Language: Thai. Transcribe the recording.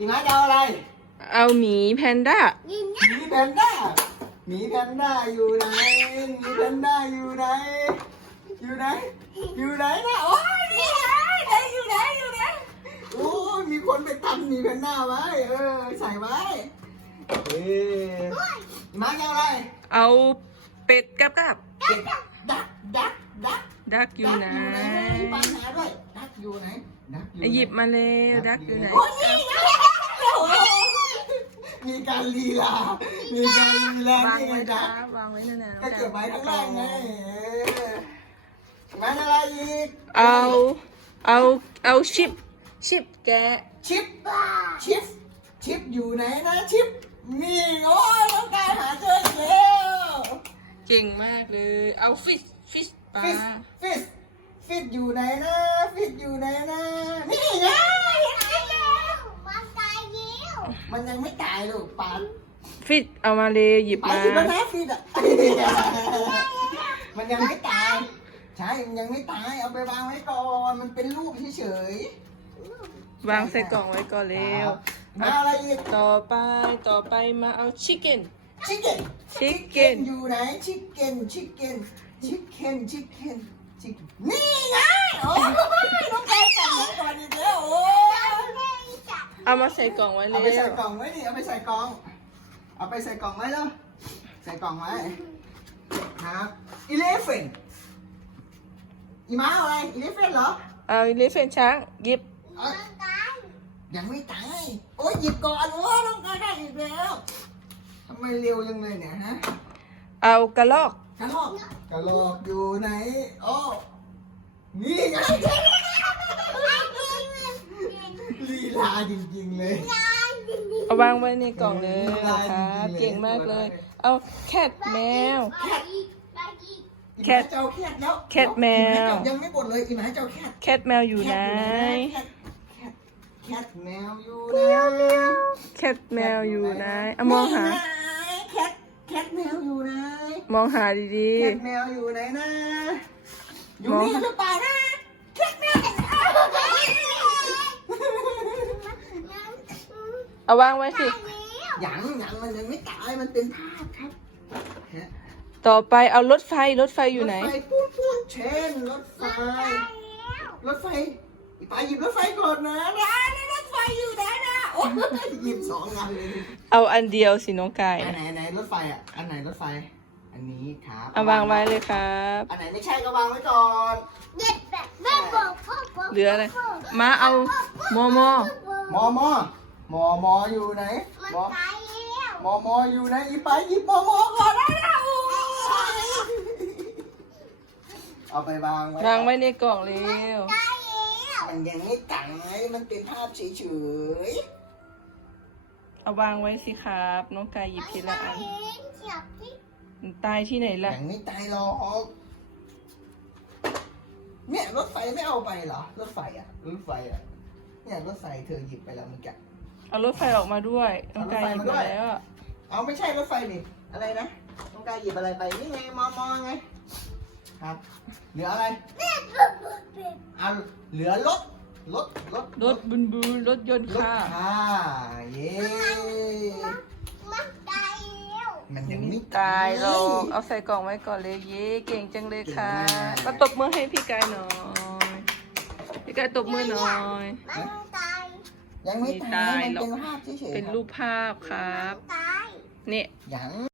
อีม้าจะเอาอะไรเอาหมีแพนด้า หมีแพนด้าหมีแพนด้าอยู่ไหนหมีแพนด้าอยู่ไหนอยู่ไหนอยู่ไหนนะโอ้ยนี่ไงไหนอยู่ไหนอยู่ไหนโอ้ยมีคนไปทำหมีแพนด้าไว้เออใส่ไว้เอออีม้าจะเอาอะไรเอาเป็ดกับกับดักดักดัก ดักดักอยู่ไหนมีปัญหาด้วยดักอยู่ไหนดักอยู่ไหนหยิบมาเลยดักอยู่ไหน โอ้ยนี่ไงโอ้โหมีการ ลีลา มีการลีลาวางนี่ไงไว้ดันะกวางไว้นั่นนะก็เก็บไว้ข้างล่างไงเออมันอะไรอีก เอา เอา เอาชิป ชิปแกะชิป ชิป ชิปอยู่ไหนนะชิป นี่โอ้ยต้องการหาเจออีกแล้ว เก่งมากเลย เอาฟิช ฟิชปลาฟิส ฟิส ฟิสอยู่ไหนนะ ฟิสอยู่ไหนนะ นี่ไงมั นยังไม่ตายลูกปานฟิชเอามาเลยหยิบไปมา หยิบมานะฟิสอะ มันยังไม่ตาย ใช่ มันยังไม่ตาย เอาไปวางไว้ก่อน มันเป็นรูปเฉยวางใส่กล่องไว้ก่อนๆเร็ว มาอะไรอีก ต่อไปต่อไปมาเอาชิคเก้น ชิคเก้น Chicken อยู่ไหน ชิคเก้น ชิคเก้น ชิคเก้น ชิคเก้นชิคนี่ไง โอ้ยน้องไก่สั่งก่อนอีกแล้วโอ้ย เอามาใส่กล่องไว้เอาเร็ไปใส่วกล่องไว้ดิเอาไปใส่กล่อง เอาไปใส่กล่องไว้แล้ว ใส่กล่องไว้ครับอีเลฟเฟนอีม้าเอาอะไรอีเลฟเฟนเหรอเอาลิฟเฟนช้างหยิบเอ้ยยังไม่ตายโอ้ยหยิบก่อนโอ้ยต้องการได้อีกแล้วทำไมเร็วจังเลยเนี่ยฮะเอากระลอกกระโหลกกระโหลกอยู่ไหนโอ้นี่ไง ลีลาจริงๆเลยเอาวางไว้ในกล่องเลยครับเก่งมากเลย เอาแคทแมว แคทเจ้าแคทแล้วแคทแมว ยังไม่หมดเลยอีหมาเจ้าแคทแคทแมวอยู่ไหนแคทแคทแมวอยู่ไหนแคทแมวอยู่ไหนเอามองหานี่ไแคทแคทแมวอยู่ไหนมองหาดีแคทแมวอยู่ไหนนะอยู่มองนี่หรือเปล่านะแคทแมว ๆ เอาวางไว้สิ ยังยังมันยังไม่ตายมันเป็นภาพครับฮะต่อไปเอารถไฟรถไฟอยู่ไหน รถไฟปุ้นปุ้นเชนรถไฟ รถไฟอีปาหยิบรถไฟก่อนนะนะนี่รถไฟอยู่ไหนนะโอ้ยหยิบสองอันเลย เอาอันเดียวสิน้องกายอันไหนอันไหนรถไฟอะ อันไหนรถไฟ อันนี้ครับเอาวางไว้เลยครับ อันไหนไม่ใช่ก็วางไว้ก่อนเหลืออะไรมาเอาโมโม มอมอ มอมออยู่ไหนมอมอมออยู่ไหนอีปาหยิบมอมอก่อนนะเอาไปวางไว้วางไว้ในกล่องเร็วมันยังไม่ตังไงมันเป็นภาพเฉยเอาวางไว้สิครับ น้องกายหยิบทีละอันตายที่ไหนๆล่ะยังไม่ตายหรอกเนี่ยรถไฟไม่เอาไปเหรอรถไฟอะรถไฟอะเนี่ยรถไฟเธอหยิบไปแล้วเมื่อกี้ เอารถไฟออกมาด้วยน้องกายหยิบมาแล้วเอาไม่ใช่รถไฟนี่อะไรนะต้องการหยิบอะไรไปนี่ไงมอมอไงครับเหลืออะไรเอาเหลือรถรถรถรถบุนบูนรถยนต์รถค่ะค่ะเย้มันยังไม่ตายหรอกเอาใส่กล่องไว้ก่อนเลยเย้เก่งจังเลยค่ะมาตบมือให้พี่กายหน่อยพี่กายตบมือหน่อย ยังไม่ตายไม่ตายมันหรอกเป็นภาพเฉยๆเป็นครับรูปภาพครับนี่ยัง